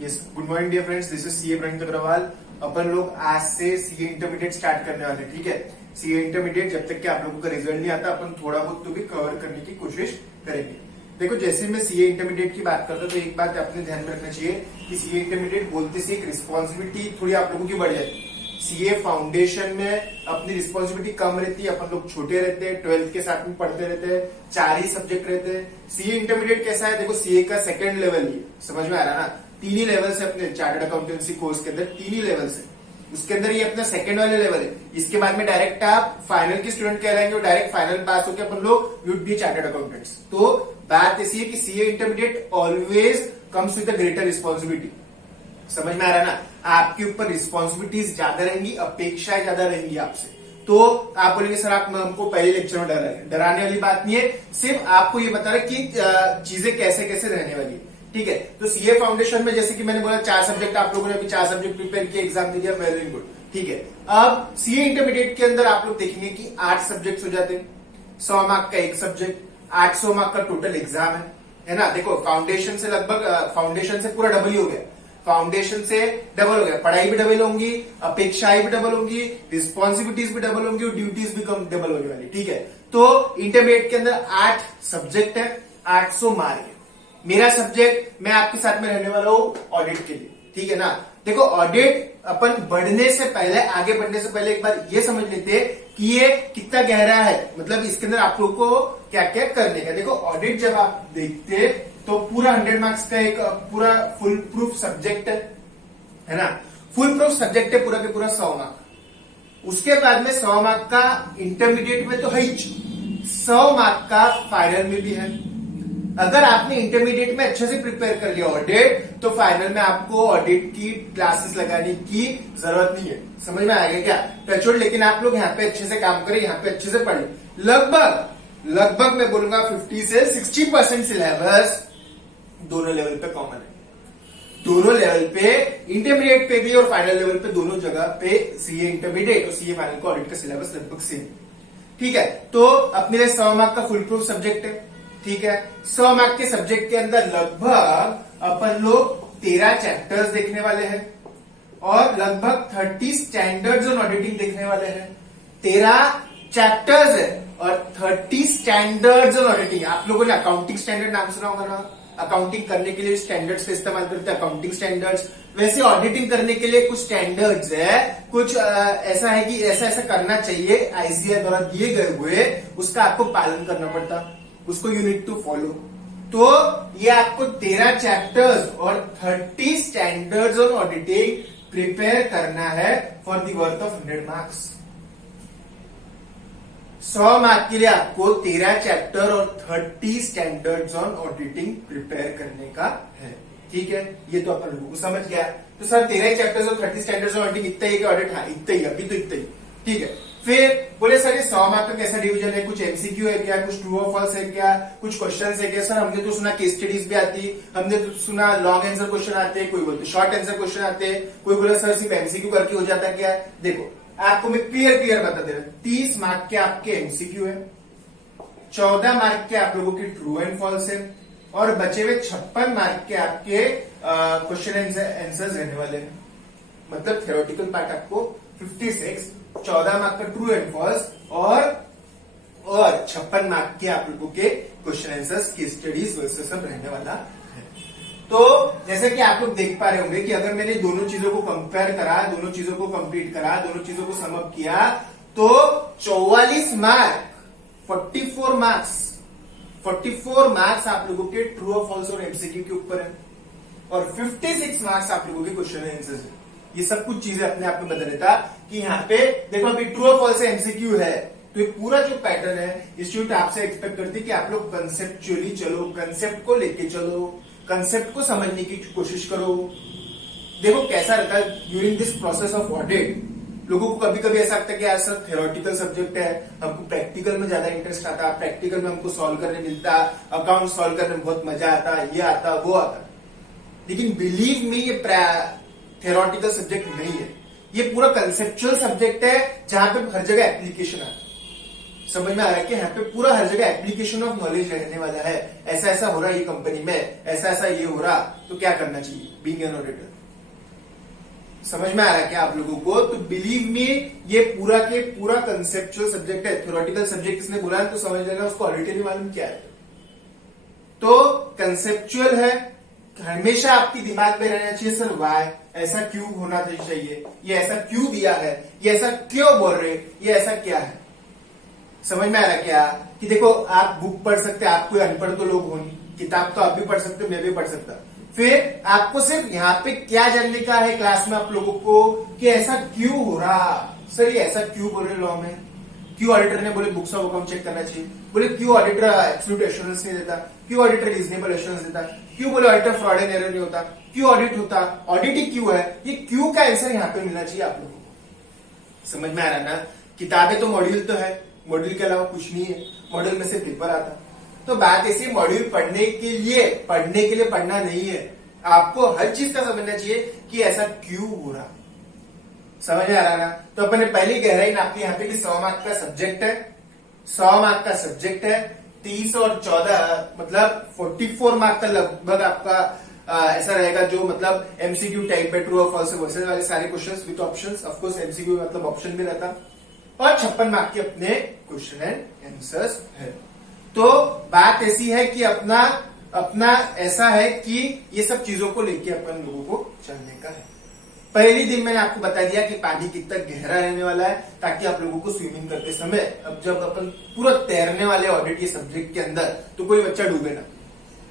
Yes, good morning dear friends, this is CA Pranit Agarwal. अपन लोग आज से सीए इंटरमीडिएट स्टार्ट करने वाले हैं। ठीक है, सीए इंटरमीडिएट जब तक कि आप लोगों का रिजल्ट नहीं आता अपन थोड़ा बहुत तो भी कवर करने की कोशिश करेंगे। देखो, जैसे मैं सीए इंटरमीडिएट की बात करता हूँ तो एक बात अपने ध्यान में रखना चाहिए कि सीए इंटरमीडिएट बोलते से एक रिस्पॉन्सिबिलिटी थोड़ी आप लोगों की बढ़ जाती है। सीए फाउंडेशन में अपनी रिस्पॉन्सिबिलिटी कम रहती है, अपन लोग छोटे रहते हैं, 12th के साथ में पढ़ते रहते हैं, 4 ही सब्जेक्ट रहते हैं। सीए इंटरमीडिएट कैसा है, देखो सीए का सेकंड लेवल ही समझ में आ रहा है ना, 3 ही लेवल से अपने चार्टर्ड अकाउंटेंसी कोर्स के अंदर 3 ही लेवल से, उसके अंदर ये अपना सेकंड वाले लेवल है। इसके बाद में डायरेक्ट आप फाइनल के स्टूडेंट कहलाएंगे और डायरेक्ट फाइनल पास होकर अपन लोग वुड बी चार्टर्ड अकाउंटेंट्स। तो बात ऐसी है कि CA intermediate always comes with a greater responsibility. समझ में आ रहा है ना, आपके ऊपर रिस्पॉन्सिबिलिटीज ज्यादा रहेंगी, अपेक्षाएं ज्यादा रहेंगी आपसे। तो आप बोलेंगे सर आप हमको पहले लेक्चर में डरा है, डराने वाली बात नहीं है, सिर्फ आपको ये बता रहा है कि चीजें कैसे कैसे रहने वाली है। ठीक है, तो सीए फाउंडेशन में जैसे कि मैंने बोला 4 सब्जेक्ट, आप लोगों ने अभी 4 सब्जेक्ट प्रिपेयर किए, एग्जाम दे दिया, वेरी गुड। ठीक है, अब सीए इंटरमीडिएट के अंदर आप लोग देखेंगे कि 8 सब्जेक्ट हो जाते हैं, 100 मार्क का एक सब्जेक्ट, 800 मार्क का टोटल एग्जाम है ना। देखो फाउंडेशन से लगभग फाउंडेशन से पूरा डबल ही हो गया, फाउंडेशन से डबल हो गया, पढ़ाई भी डबल होंगी, अपेक्षाएं भी डबल होंगी, रिस्पॉन्सिबिलिटीज भी डबल होंगी और ड्यूटीज भी कम डबल होने वाली। ठीक है, तो इंटरमीडिएट के अंदर 8 सब्जेक्ट है, 800 मार्क है। मेरा सब्जेक्ट मैं आपके साथ में रहने वाला हूं ऑडिट के लिए। ठीक है ना, देखो ऑडिट अपन बढ़ने से पहले, आगे बढ़ने से पहले एक बार ये समझ लेते हैं कि ये कितना गहरा है, मतलब इसके अंदर आप लोगों को क्या क्या करने का। देखो ऑडिट जब आप देखते तो पूरा 100 मार्क्स का एक पूरा फुल प्रूफ सब्जेक्ट है ना, फुल प्रूफ सब्जेक्ट है पूरा के पूरा 100 मार्क। उसके बाद में 100 मार्क का इंटरमीडिएट में तो है ही, 100 मार्क का फाइनल में भी है। अगर आपने इंटरमीडिएट में अच्छे से प्रिपेयर कर लिया ऑडिट, तो फाइनल में आपको ऑडिट की क्लासेस लगाने की जरूरत नहीं है। समझ में आएगा क्या, टचवुड। लेकिन आप लोग यहाँ पे अच्छे से काम करें, यहाँ पे अच्छे से पढ़ लें। लगभग मैं बोलूंगा 50 से 60% सिलेबस दोनों लेवल पे कॉमन है। दोनों लेवल पे, इंटरमीडिएट पे भी और फाइनल लेवल पे, दोनों जगह पे सीए इंटरमीडिएट और सीए फाइनल का ऑडिट का सिलेबस लगभग सेम। ठीक है, तो अपने लिए 100 मार्क का फुल प्रूफ सब्जेक्ट है। ठीक है, 100 मार्क के सब्जेक्ट के अंदर लगभग अपन लोग 13 चैप्टर्स देखने वाले हैं और लगभग 30 स्टैंडर्ड्स ऑन ऑडिटिंग देखने वाले हैं। 13 चैप्टर्स है और 30 स्टैंडर्ड्स ऑन ऑडिटिंग। आप लोगों ने अकाउंटिंग स्टैंडर्ड नाम सुना होगा ना, अकाउंटिंग करने के लिए स्टैंडर्ड्स का इस्तेमाल करते हैं, अकाउंटिंग स्टैंडर्ड्स। वैसे ऑडिटिंग करने के लिए कुछ स्टैंडर्ड्स है, कुछ ऐसा है कि ऐसा ऐसा करना चाहिए, आईसीआई द्वारा दिए गए हुए, उसका आपको पालन करना पड़ता, उसको यू नीड टू फॉलो। तो ये आपको 13 चैप्टर्स और 30 स्टैंडर्ड्स ऑन ऑडिटिंग प्रिपेयर करना है for the worth of 100 marks. 100 mark के लिए आपको 13 चैप्टर और 30 स्टैंडर्ड्स ऑन ऑडिटिंग प्रिपेयर करने का है। ठीक है, ये तो अपन लोगों को समझ गया। तो सर 13 चैप्टर्स और 30 स्टैंडर्ड्स ऑन ऑडिटिंग इतना ही कि ऑडिट, हाँ इतना ही, अभी तो इतना ही। ठीक है, फिर बोले सर ये 100 मार्क का कैसा डिवीजन है, कुछ एमसीक्यू है क्या, कुछ ट्रू और फॉल्स है क्या, कुछ क्वेश्चन है क्या। सर हमने तो सुना केस स्टडीज भी आती, हमने तो सुना लॉन्ग आंसर क्वेश्चन आते हैं, कोई बोलते शॉर्ट आंसर क्वेश्चन आते हैं, कोई बोला सर सिर्फ एमसीक्यू करके हो जाता क्या। देखो आपको मैं क्लियर बता दे रहा हूं, 30 मार्क के आपके एमसीक्यू है, 14 मार्क के आप लोगों के ट्रू एंड फॉल्स है और बचे हुए 56 मार्क के आपके क्वेश्चन आंसर्स रहने वाले हैं। मतलब थ्योरेटिकल पार्ट आपको 56, 14 मार्क का ट्रू एंड फॉल्स और 56 मार्क के आप लोगों के क्वेश्चन आंसर्स की स्टडीज वैसे सब रहने वाला है। तो जैसे कि आप लोग देख पा रहे होंगे कि अगर मैंने दोनों चीजों को कंपेयर करा, दोनों चीजों को कंप्लीट करा, दोनों चीजों को सम अप किया, तो 44 मार्क, 44 मार्क्स आप लोगों के ट्रू और फॉल्स और एमसीक्यू के ऊपर है और 56 मार्क्स आप लोगों के क्वेश्चन आंसर्स है। ये सब कुछ चीजें अपने आप में बदल देता कि यहाँ पे देखो अभी ट्रू और फॉल्स एमसीक्यू है, तो ये पूरा जो पैटर्न है इंस्टीट्यूट आपसे एक्सपेक्ट करती है कि आप लोग कंसेप्चुअली चलो, कंसेप्ट को लेके चलो, कंसेप्ट को समझने की कोशिश करो। देखो कैसा रहता है during this process of audit, लोगों को कभी कभी ऐसा लगता है कि यार सर थ्योरेटिकल सब्जेक्ट है, हमको प्रैक्टिकल में ज्यादा इंटरेस्ट आता, प्रैक्टिकल में हमको सॉल्व करने मिलता, अकाउंट सॉल्व करने में बहुत मजा आता, ये आता वो आता। लेकिन बिलीव मी ये थ्योरेटिकल सब्जेक्ट नहीं है, ये पूरा कंसेप्चुअल सब्जेक्ट है जहां पे हर जगह एप्लीकेशन आता है। समझ में आ रहा है कि यहाँ पे पूरा हर जगह एप्लीकेशन ऑफ नॉलेज रहने वाला है। ऐसा ऐसा हो रहा है ये कंपनी में, ऐसा ऐसा ये हो रहा, तो क्या करना चाहिए बीइंग एन ऑडिटर। समझ में आ रहा है क्या आप लोगों को? तो बिलीव मी, ये पूरा के पूरा कंसेप्चुअल सब्जेक्ट है। थ्योरेटिकल सब्जेक्ट किसने बोला तो समझ लेना उसको ऑडिटर ही मालूम क्या है। तो कंसेप्चुअल है, हमेशा आपकी दिमाग में रहना चाहिए सर वाई, ऐसा क्यों होना चाहिए, ये ऐसा क्यों दिया है, ये ऐसा क्यों बोल रहे, ये ऐसा क्या है। समझ में आ रहा क्या कि देखो आप बुक पढ़ सकते, आप कोई अनपढ़ तो लोग हो नहीं, किताब तो आप भी पढ़ सकते, मैं भी पढ़ सकता। फिर आपको सिर्फ यहाँ पे क्या जानने का है क्लास में आप लोगों को कि ऐसा क्यों हो रहा, सर ये ऐसा क्यों बोल रहे लॉ में, क्यों ऑडिटर ने बोले बुक्स ऑफ अकाउंट चेक करना चाहिए, बोले क्यों ऑडिटर एब्सोल्यूट एश्योरेंस नहीं देता, क्यों ऑडिटर रीजनेबल एश्योरेंस देता, क्यों बोले ऑडिटर फ्रॉड एंड एरर नहीं होता, क्यों ऑडिट होता, ऑडिट ही क्यों है, ये क्यों का आंसर यहाँ पे मिलना चाहिए आप लोगों को। समझ में आ रहा ना? किताबें तो मॉड्यूल तो है, मॉड्यूल के अलावा कुछ नहीं है, मॉड्यूल में से पेपर आता। तो बात ऐसी, मॉड्यूल पढ़ने के लिए पढ़ना नहीं है, आपको हर चीज का समझना चाहिए कि ऐसा क्यों हो रहा। समझ में आ रहा ना? तो अपने पहली गहराई नापी यहाँ पे कि 100 मार्क का सब्जेक्ट है, 100 मार्क का सब्जेक्ट है, 30 और 14 मतलब 44 मार्क का लगभग आपका ऐसा रहेगा जो मतलब एमसीक्यू टाइप है, ट्रू और फॉल्स वर्सेस वाले सारे questions with options. Of course MCQ मतलब ऑप्शन भी रहता, और 56 मार्क के अपने क्वेश्चन एंड आंसर्स है। तो बात ऐसी है कि अपना ऐसा है कि ये सब चीजों को लेके अपन लोगों को चलने का है। पहले दिन मैंने आपको बता दिया कि पानी कितना गहरा रहने वाला है, ताकि आप लोगों को स्विमिंग करते समय, अब जब अपन पूरा तैरने वाले ऑडिट ये सब्जेक्ट के अंदर, तो कोई बच्चा डूबे ना।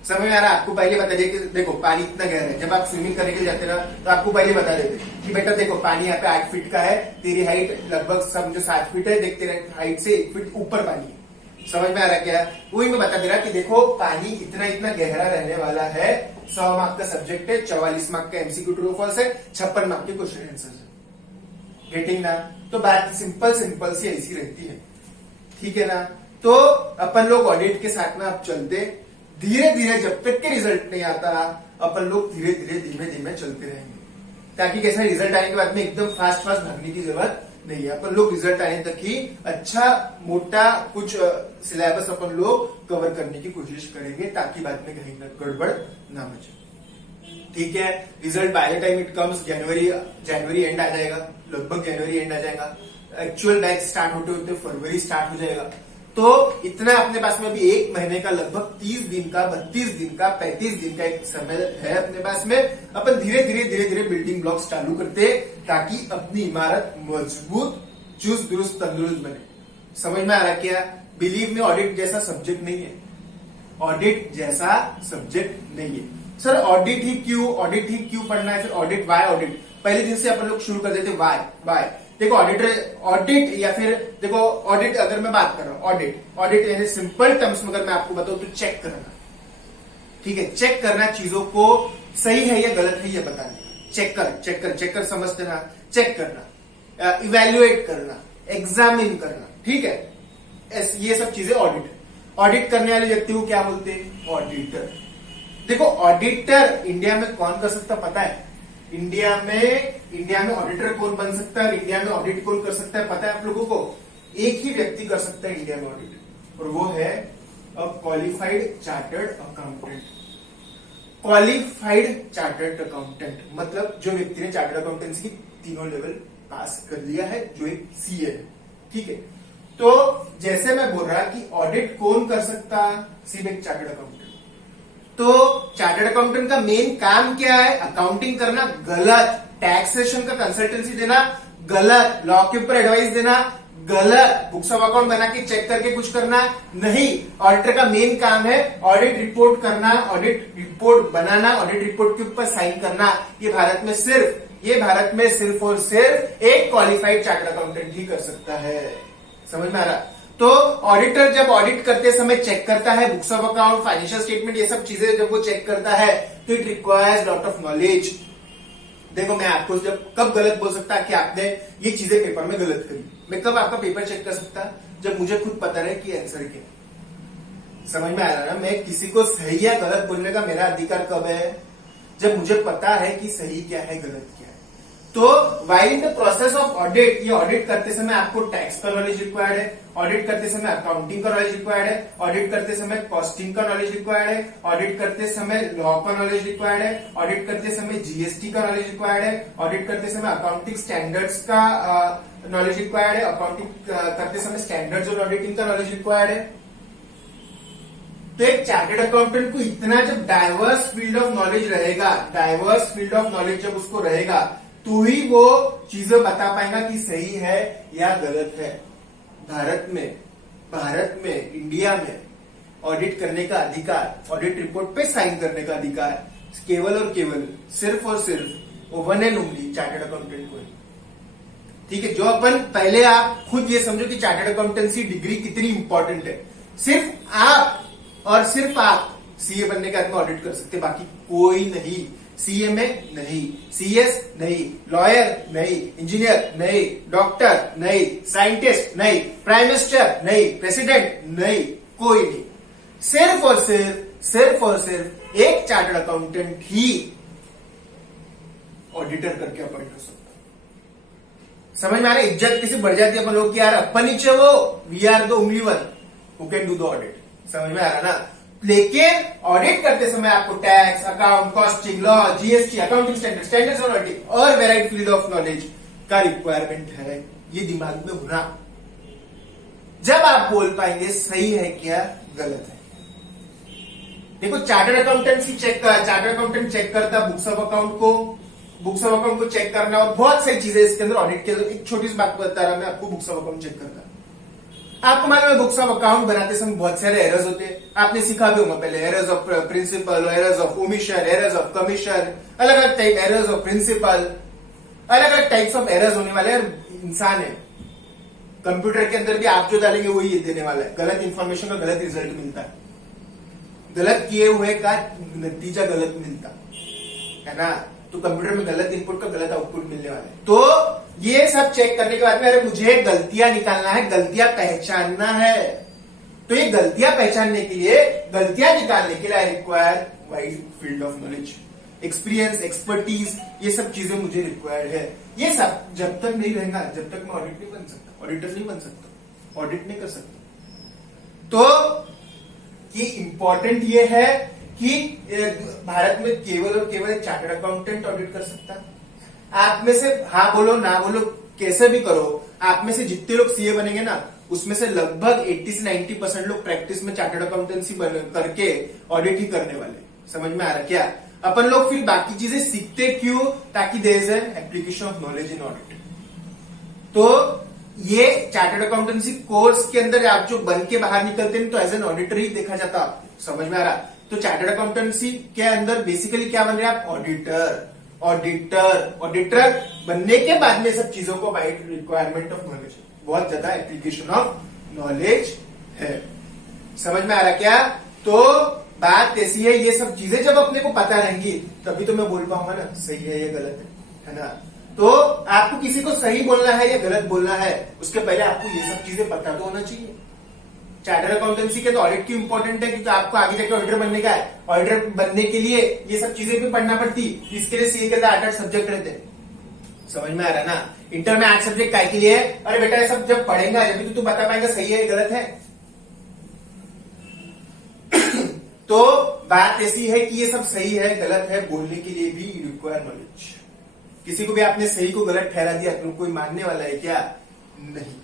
समझ में आ रहा है? आपको पहले बता दिया कि देखो पानी इतना गहरा है, जब आप स्विमिंग करने के लिए जाते ना तो आपको पहले बता देते कि बेटा देखो पानी यहाँ पे 8 फीट का है, तेरी हाइट लगभग समझो 7 फीट है, देख तेरे हाइट से 1 फीट ऊपर पानी है। समझ में आ रहा क्या? वही मैं बता दे रहा कि देखो पानी इतना इतना गहरा रहने वाला है। 100 मार्क का सब्जेक्ट है, 44 मार्क का एमसीक्यू ट्रू फॉल्स है, 56 मार्क के क्वेश्चन आंसर है। गेटिंग ना? तो बात सिंपल सी ऐसी रहती है, ठीक है ना? तो अपन लोग ऑडिट के साथ में आप चलते धीरे धीरे, जब तक के रिजल्ट नहीं आता अपन लोग धीरे धीरे धीमे धीमे चलते रहेंगे, ताकि कैसा रिजल्ट आने के बाद में एकदम फास्ट भागने की जरूरत नहीं है। अपन लोग रिजल्ट आने तक ही अच्छा मोटा कुछ सिलेबस अपन लोग कवर करने की कोशिश करेंगे, ताकि बाद में कहीं गड़बड़ ना बचे। ठीक है, result by the time it comes January end आ जाएगा, लगभग जनवरी एंड आ जाएगा। एक्चुअल बैच स्टार्ट होते होते फरवरी स्टार्ट हो जाएगा। तो इतना अपने पास में अभी 1 महीने का लगभग 30 दिन का, 32 दिन का, 35 दिन का एक समय है अपने पास में। अपन धीरे धीरे बिल्डिंग ब्लॉक्स चालू करते, ताकि अपनी इमारत मजबूत, चुस्त दुरुस्त तंदुरुस्त बने। समझ में आ रहा क्या? बिलीव में ऑडिट जैसा सब्जेक्ट नहीं है, ऑडिट जैसा सब्जेक्ट नहीं है। सर ऑडिट ही क्यों पढ़ना है? फिर ऑडिट वाई ऑडिट, पहले दिन से अपन लोग शुरू कर देते वाई। देखो ऑडिट या फिर देखो ऑडिट, अगर मैं बात कर रहा हूं ऑडिट यानी सिंपल टर्म्स में अगर मैं आपको बताऊं तो चेक करना। ठीक है, चेक करना चीजों को सही है या गलत है ये बताना। चेक कर समझते ना, चेक करना, इवेल्युएट करना, एग्जामिन करना। ठीक है, ये सब चीजें ऑडिट करने वाले व्यक्ति को क्या बोलते हैं? ऑडिटर। देखो ऑडिटर इंडिया में कौन कर सकता पता है? इंडिया में ऑडिटर कौन बन सकता है, इंडिया में ऑडिट कौन कर सकता है पता है आप लोगों को? एक ही व्यक्ति कर सकता है इंडिया में ऑडिट, और वो है a qualified chartered accountant. Qualified chartered accountant मतलब जो व्यक्ति ने चार्टर्ड अकाउंटेंसी की तीनों लेवल पास कर लिया है, जो एक सीए है। ठीक है, तो जैसे मैं बोल रहा कि ऑडिट कौन कर सकता? सिर्फ एक चार्टर्ड अकाउंटेंट। तो चार्टर्ड अकाउंटेंट का मेन काम क्या है? अकाउंटिंग करना गलत, टैक्सेशन का कंसल्टेंसी देना गलत, लॉ के ऊपर एडवाइस देना गलत, बुक्स ऑफ अकाउंट बना के चेक करके कुछ करना नहीं। ऑडिटर का मेन काम है ऑडिट रिपोर्ट करना, ऑडिट रिपोर्ट बनाना, ऑडिट रिपोर्ट के ऊपर साइन करना। ये भारत में सिर्फ और सिर्फ एक क्वालिफाइड चार्टर्ड अकाउंटेंट ही कर सकता है। समझ में आ रहा? तो ऑडिटर जब ऑडिट करते समय चेक करता है books of account, financial statement, ये सब चीजें जब वो चेक करता है तो it requires lot of knowledge. देखो मैं आपको जब कब गलत बोल सकता कि आपने ये चीजें पेपर में गलत करी, मैं कब आपका पेपर चेक कर सकता? जब मुझे खुद पता रहे कि आंसर क्या। समझ में आ रहा है ना? मैं किसी को सही या गलत बोलने का मेरा अधिकार कब है? जब मुझे पता है कि सही क्या है गलत क्या है। तो while in the process of audit, ये ऑडिट करते समय आपको टैक्स का नॉलेज रिक्वायर्ड है, ऑडिट करते समय अकाउंटिंग का नॉलेज रिक्वायर्ड है, ऑडिट करते समय कॉस्टिंग का नॉलेज रिक्वायर्ड है, ऑडिट करते समय लॉ का नॉलेज रिक्वायर्ड है, ऑडिट करते समय जीएसटी का नॉलेज रिक्वायर्ड है, ऑडिट करते समय अकाउंटिंग स्टैंडर्ड्स का नॉलेज रिक्वायर्ड है, अकाउंटिंग करते समय स्टैंडर्ड्स और ऑडिटिंग का नॉलेज रिक्वायर्ड है। तो एक चार्टेड अकाउंटेंट को इतना जब डाइवर्स फील्ड ऑफ नॉलेज रहेगा, डाइवर्स फील्ड ऑफ नॉलेज जब उसको रहेगा, तो ही वो चीजें बता पाएगा कि सही है या गलत है। भारत में इंडिया में ऑडिट करने का अधिकार, ऑडिट रिपोर्ट पे साइन करने का अधिकार केवल और केवल सिर्फ और सिर्फ one and only chartered accountant को है। ठीक है, जो अपन पहले आप खुद ये समझो कि चार्टेड अकाउंटेंसी डिग्री कितनी इंपॉर्टेंट है। सिर्फ आप और सिर्फ आप सीए बनने के बाद में ऑडिट कर सकते, बाकी कोई नहीं। सीएमए नहीं, सीएस नहीं, लॉयर नहीं, इंजीनियर नहीं, डॉक्टर नहीं, साइंटिस्ट नहीं, प्राइम मिनिस्टर नहीं, प्रेसिडेंट नहीं, कोई नहीं। सिर्फ और सिर्फ एक चार्टर्ड अकाउंटेंट ही ऑडिटर करके अपॉइंट हो सकता है। समझ में आ रहा है? इज्जत किसी बढ़ जाती है अपन लोग की, यार अपन नीचे वो, we are the only one who can do the audit. समझ में आ रहा ना? लेकिन ऑडिट करते समय आपको tax, account, costing, law, GST, accounting standards और ऑडिट और वेराइटी फील्ड ऑफ नॉलेज का रिक्वायरमेंट है। ये दिमाग में होना, जब आप बोल पाएंगे सही है क्या गलत है। देखो, chartered accountancy chartered accountant check करता बुक्स ऑफ अकाउंट को चेक करना और बहुत सारी चीजें इसके अंदर ऑडिट के अंदर। एक छोटी सी बात बता रहा मैं आपको, बुक्स ऑफ अकाउंट चेक करना। आपको मालूम है बुक्स ऑफ अकाउंट बनाते समय बहुत सारे एरर्स होते हैं, आपने सीखा भी होगा पहले। Errors of principle, errors of omission, errors of commission, अलग अलग टाइप एरर्स ऑफ प्रिंसिपल, अलग अलग टाइप्स ऑफ एरर्स होने वाले। इंसान है, कंप्यूटर के अंदर भी आप जो डालेंगे वही देने वाला है। गलत इंफॉर्मेशन का गलत रिजल्ट मिलता है, गलत किए हुए का नतीजा गलत मिलता है ना। तो कंप्यूटर में गलत इनपुट का गलत आउटपुट मिलने वाला है। तो ये सब चेक करने के बाद में अरे मुझे गलतियां निकालना है, गलतियां पहचानना है। तो ये गलतियां पहचानने के लिए, गलतियां निकालने के लिए I require wide field of knowledge, experience, expertise, ये सब चीजें मुझे रिक्वायर्ड है। ये सब जब तक नहीं रहेगा, जब तक मैं ऑडिट नहीं बन सकता, ऑडिटर नहीं बन सकता, ऑडिट नहीं कर सकता। तो ये इंपॉर्टेंट ये है कि भारत में केवल और केवल एक चार्टर्ड अकाउंटेंट ऑडिट कर सकता है। आप में से हाँ बोलो ना बोलो, कैसे भी करो, आप में से जितने लोग सीए बनेंगे ना, उसमें से लगभग 80 से 90% लोग प्रैक्टिस में चार्टर्ड अकाउंटेंसी करके ऑडिट ही करने वाले। समझ में आ रहा क्या? अपन लोग फिर बाकी चीजें सीखते क्यों? ताकि there is an application of knowledge in audit. तो ये चार्टर्ड अकाउंटेंसी कोर्स के अंदर आप जो बन के बाहर निकलते हैं तो एज एन ऑडिटर ही देखा जाता। समझ में आ रहा? तो चार्टर्ड अकाउंटेंसी के अंदर बेसिकली क्या बन रहे हैं आप? ऑडिटर बनने के बाद में सब चीजों को वाइड रिक्वायरमेंट ऑफ नॉलेज, बहुत ज्यादा एप्लीकेशन ऑफ नॉलेज है। समझ में आ रहा क्या? तो बात ऐसी है, ये सब चीजें जब अपने को पता रहेंगी तभी तो मैं बोल पाऊंगा ना सही है या गलत है ना। तो आपको किसी को सही बोलना है या गलत बोलना है, उसके पहले आपको ये सब चीजें पता तो होना चाहिए। चार्टर्ड अकाउंटेंसी के तो ऑडिट क्यों इंपॉर्टेंट है? क्योंकि आपको आगे जाकर ऑडिटर बनने का है। ऑडिटर बनने के लिए ये सब चीजें भी पढ़ना पड़ती, इसके लिए सीए के अंदर 8 सब्जेक्ट रहते हैं। समझ में आ रहा ना? इंटर में 8 सब्जेक्ट काय के लिए? अरे बेटा ये सब जब पढ़ेगा जब भी तू बता पाएगा सही है गलत है। तो बात ऐसी है कि ये सब सही है गलत है बोलने के लिए भी रिक्वायर नॉलेज। किसी को भी आपने सही को गलत ठहरा दिया तो कोई मानने वाला है क्या? नहीं।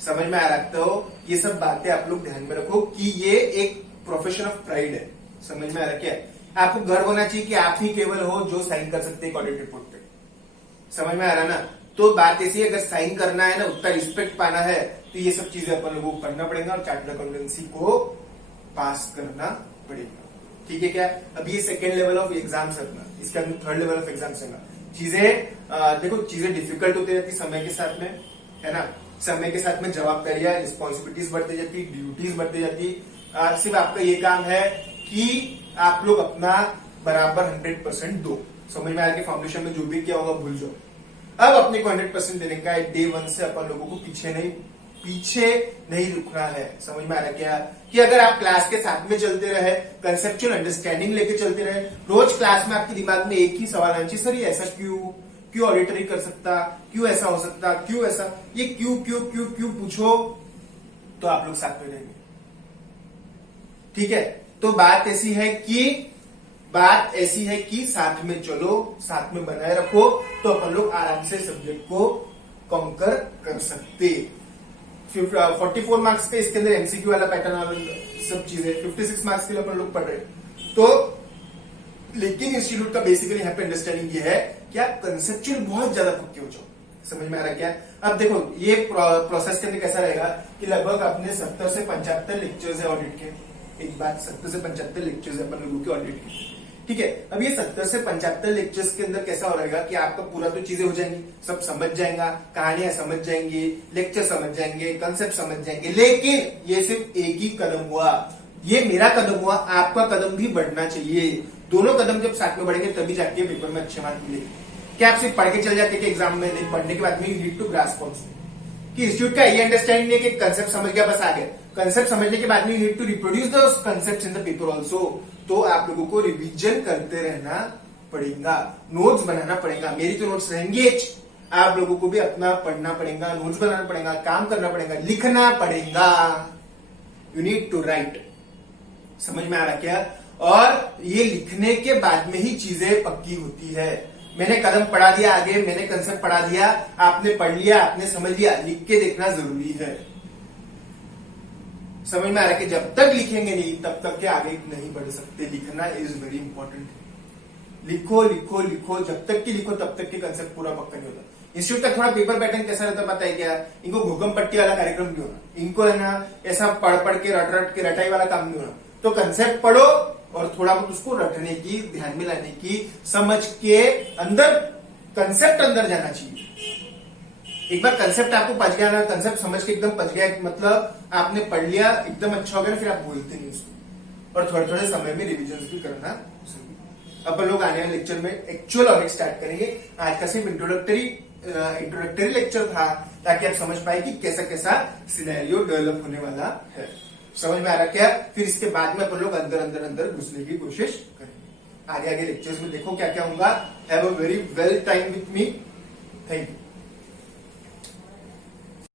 समझ में आ रहा? तो ये सब बातें आप लोग ध्यान में रखो कि ये एक प्रोफेशन ऑफ प्राइड है। समझ में आ रहा क्या? आपको गर्व होना चाहिए कि आप ही केवल हो जो साइन कर सकते हैं ऑडिट रिपोर्ट पे। समझ में आ रहा ना? तो बात ऐसी है, अगर साइन करना है ना, उतना रिस्पेक्ट पाना है, तो ये सब चीजें अपन लोगों को करना पड़ेगा और चार्टर्ड अकाउंटेंसी को पास करना पड़ेगा। ठीक है क्या? अभी ये सेकेंड लेवल ऑफ एग्जाम्स है अपना, इसके अंदर थर्ड लेवल ऑफ एग्जाम्स है। चीजें देखो, चीजें डिफिकल्ट होती रहती समय के साथ में, है ना। समय के साथ में जवाबदारियां, रिस्पॉन्सिबिलिटीज बढ़ती जाती, ड्यूटीज बढ़ती जाती। सिर्फ आपका ये काम है कि आप लोग अपना बराबर 100% दो। समझ में आया कि फाउंडेशन में जो भी किया होगा भूल जाओ। अब अपने को 100% देने का है। डे 1 से अपन लोगों को पीछे नहीं रुकना है। समझ में आ रहा क्या? कि अगर आप क्लास के साथ में चलते रहे, कंसेप्चुअल अंडरस्टैंडिंग लेके चलते रहे, रोज क्लास में आपके दिमाग में एक ही सवाल आना चाहिए, सर ये ऐसा क्यों, क्यों ऑडिटर ही कर सकता, क्यों ऐसा हो सकता, क्यों ऐसा, ये क्यों क्यों क्यों क्यों पूछो तो आप लोग साथ में रहेंगे। ठीक है, तो बात ऐसी है कि साथ में चलो, साथ में बनाए रखो, तो अपन लोग आराम से सब्जेक्ट को कॉन्कर कर सकते। 44 मार्क्स पे इसके अंदर एमसीक्यू वाला पैटर्न वाला सब चीजें, 56 मार्क्स के लिए अपन लोग पढ़ रहे हैं। तो लेकिन इंस्टीट्यूट का बेसिकली यहाँ पे अंडरस्टैंडिंग ये है कि आप कंसेप्चुअल बहुत ज्यादा पक्के हो जाओ। समझ में आ रहा क्या? अब देखो ये प्रोसेस के अंदर कैसा रहेगा कि लगभग अपने 70 से 75 लेक्चर्स है ऑडिट के। एक बात, 70 से 75 लेक्चर्स है अपन लोगों के ऑडिट के। ठीक है, अब ये 70 से 75 लेक्चर्स के अंदर कैसा हो रहेगा कि आपका पूरा तो चीजें हो जाएंगी, सब समझ जाएगा, कहानियां समझ जाएंगी, लेक्चर समझ जाएंगे, कंसेप्ट समझ जाएंगे। लेकिन ये सिर्फ एक ही कदम हुआ, ये मेरा कदम हुआ, आपका कदम भी बढ़ना चाहिए। दोनों कदम जब साथ में बढ़ेंगे तभी जाके पेपर में अच्छे मार्क मिलेंगे। क्या आप सिर्फ पढ़ के चल जाते कि एग्जाम में, नहीं, पढ़ने के बाद में you need to grasp also कि इंस्टीट्यूट का ये अंडरस्टैंडिंग नहीं है कि कंसेप्ट समझ गया बस आ गया। कंसेप्ट समझने के बाद में you need to reproduce the concepts in the paper also. तो आप लोगों को रिवीजन करते रहना पड़ेगा, नोट्स बनाना पड़ेगा। मेरी तो नोट्स रहेंगे, आप लोगों को भी अपना पढ़ना पड़ेगा, नोट्स बनाना पड़ेगा, काम करना पड़ेगा, लिखना पड़ेगा। You need to write. समझ में आ रहा क्या? और ये लिखने के बाद में ही चीजें पक्की होती है। मैंने कदम पढ़ा दिया आगे, मैंने कंसेप्ट पढ़ा दिया, आपने पढ़ लिया, आपने समझ लिया, लिख के देखना जरूरी है। समझ में आ रहा है कि जब तक लिखेंगे नहीं तब तक के आगे नहीं बढ़ सकते। लिखना इज वेरी इंपॉर्टेंट। लिखो लिखो लिखो, जब तक कि लिखो तब तक के कंसेप्ट पूरा पक्का नहीं होता। इंस्टीट्यूट का थोड़ा पेपर पैटर्न कैसा रहता पता है क्या? इनको भूकंप पट्टी वाला कार्यक्रम नहीं होना, इनको है ना ऐसा पढ़ पढ़ के रट रट के रटाई वाला काम नहीं होना। तो कंसेप्ट पढ़ो और थोड़ा बहुत उसको रटने की, ध्यान में लाने की, समझ के अंदर कंसेप्ट अंदर जाना चाहिए। एक बार कंसेप्ट आपको पच गया ना, कंसेप्ट समझ के एकदम पच गया, मतलब आपने पढ़ लिया, एकदम अच्छा हो गया, फिर आप भूलते नहीं उसको। और थोड़े थोड़े समय में रिविजन भी करना। अपन लोग आने वाले लेक्चर में एक्चुअल ऑडिट स्टार्ट करेंगे। आज का सिर्फ इंट्रोडक्टरी लेक्चर था ताकि आप समझ पाए कि कैसा कैसा सिनेरियो डेवलप होने वाला है। समझ में आ रहा क्या? फिर इसके बाद में अपन लोग अंदर अंदर अंदर घुसने की कोशिश करेंगे। आगे आगे लेक्चर्स में देखो क्या क्या होगा। Have a very well time with me. Thank you.